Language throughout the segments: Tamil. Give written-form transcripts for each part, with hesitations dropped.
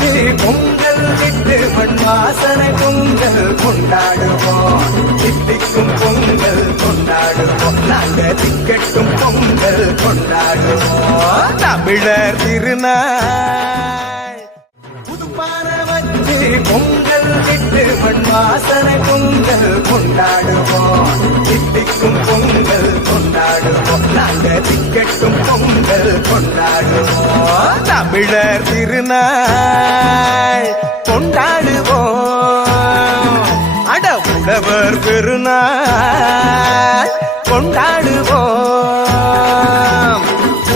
வச்சு பொங்கல் விட்டு மண் வாசனை பொங்கல் கொண்டாடுவோம். தித்திக்கும் பொங்கல் கொண்டாடுவோம். நாங்க திக்கட்டும் பொங்கல் கொண்டாடுவோம். தமிழர் திருநாள் புதுப்பான வச்சு பொங்கல் விட்டு மண் வாசனை பொங்கல் கொண்டாடுவோம். தித்திக்கும் பொங்கல் கொண்டாடுவோம். நாங்க திக்கட்டும் பொங்கல் கொண்டாடுவோம். தமிழர் திருநாள் கொண்டாடுவோம். அட உழவர் பெருநாள் கொண்டாடுவோம்.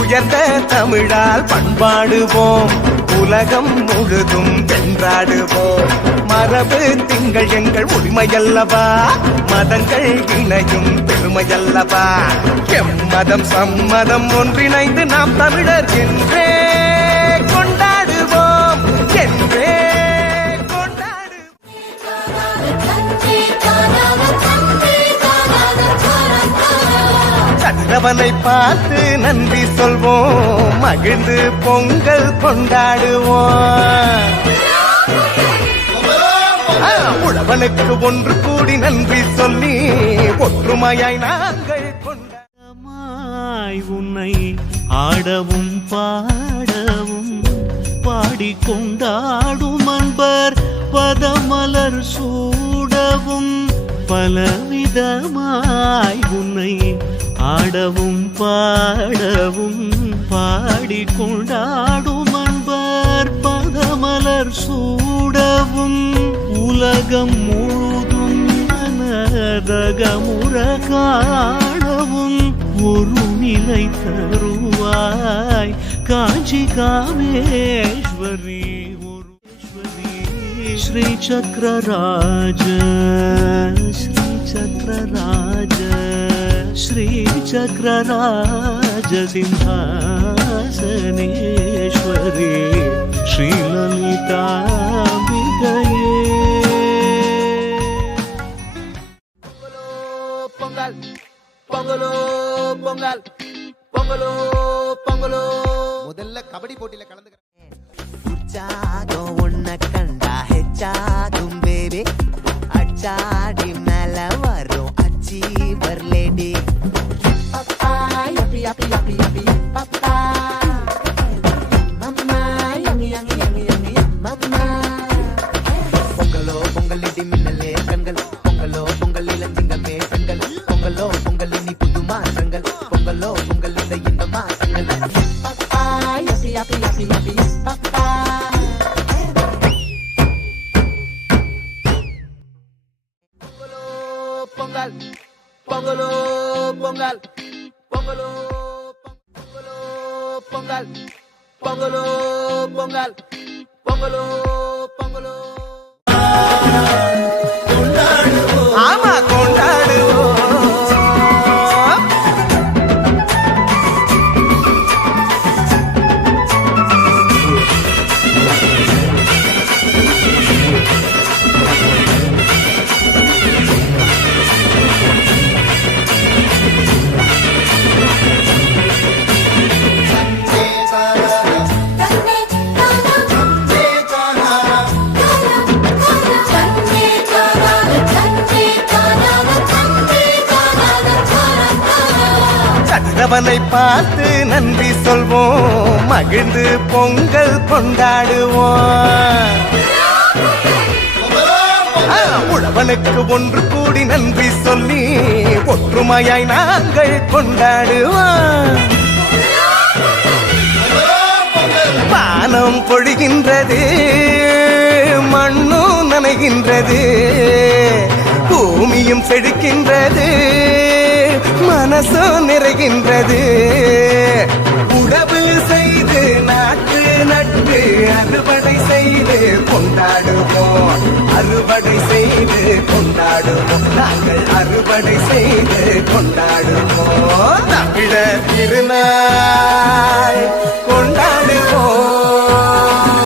உயர்ந்த தமிழால் பண்பாடுவோம். உலகம் முழுதும் வென்றாடுவோம். மரபு திங்கள் எங்கள் உரிமையல்லவா, மதங்கள் இணையும் பெருமையல்லவா. எம்மதம் சம்மதம் ஒன்றிணைந்து நாம் தமிழர் என்றே கொண்டாடுவோம். என்றே சந்திரவனை பார்த்து நன்றி சொல்வோம். மகிழ்ந்து பொங்கல் கொண்டாடுவோம். உழவனுக்கு ஒன்று கூடி நன்றி சொல்லி ஒற்றுமையாய் நாங்கள் கொண்டாய். உன்னை ஆடவும் பாடவும் பாடிக்கொண்டாடும் அன்பர் பதமலர் சூடவும் பலவிதமாய் உன்னை ஆடவும் பாடவும் பாடிக்கொண்டாடும் அன்பர் பதமலர் சூடவும் உலகம் முழுதும் மனதகமுற காணவும் ஒரு நிலை தருவாய் காஞ்சி காமேஸ்வரி. श्री चक्रराज श्री चक्रराज श्री चक्रराज सिंहासनेश्वरी श्री ललिताम्बिकये. பொங்கல் பொங்கலோ பொங்கல் பொங்கலோ பொங்கலோ. முதல்ல கபடி போட்டியில கலந்துக்கிறேன். உற்சாகம் உன்ன கண்டா ஹெச்சாகும் பேபி. அச்சாடி மேல வரும் achiever lady. Papa யப்பி யப்பி யப்பி யப்பி Papa. Mamma yummy yummy yummy yummy mamma. பொங்கலோ பொங்கலிடி மின்னலே கண்கள். பொங்கலோ பொங்கலில் சிங்கமே பெண்கள். பொங்கலோ பொங்கலினி புது மாற்றங்கள். பொங்கலோ பொங்கலில் இந்த மாற்றங்கள். பப்பா யப்பி யப்பி யப்பி யப்பி பப்பா. பொங்கல் பொங்கலோ பொங்கல் பொங்கலோ பொங்கலோ பொங்கல் பொங்கலோ பொங்கல் பொங்கலோ பொங்கலோ. ஆமா கொண்டாடுவோம். சந்திரவனை பார்த்து நன்றி சொல்வோம். மகிழ்ந்து பொங்கல் கொண்டாடுவோம். உழவனுக்கு ஒன்று கூடி நன்றி சொல்லி ஒற்றுமையாய் நாங்கள் கொண்டாடுவோம். வானம் பொழிகின்றது, மண்ணும் நனைகின்றது, பூமியும் செழிக்கின்றது, மனசும் நிறைகின்றது. உழவு செய்து நாட்டு நட்டு அறுவடை செய்து கொண்டாடுவோம். அறுவடை செய்து கொண்டாடுவோம். நாங்கள் அறுவடை செய்து கொண்டாடுவோம். தமிழர் திருநாள்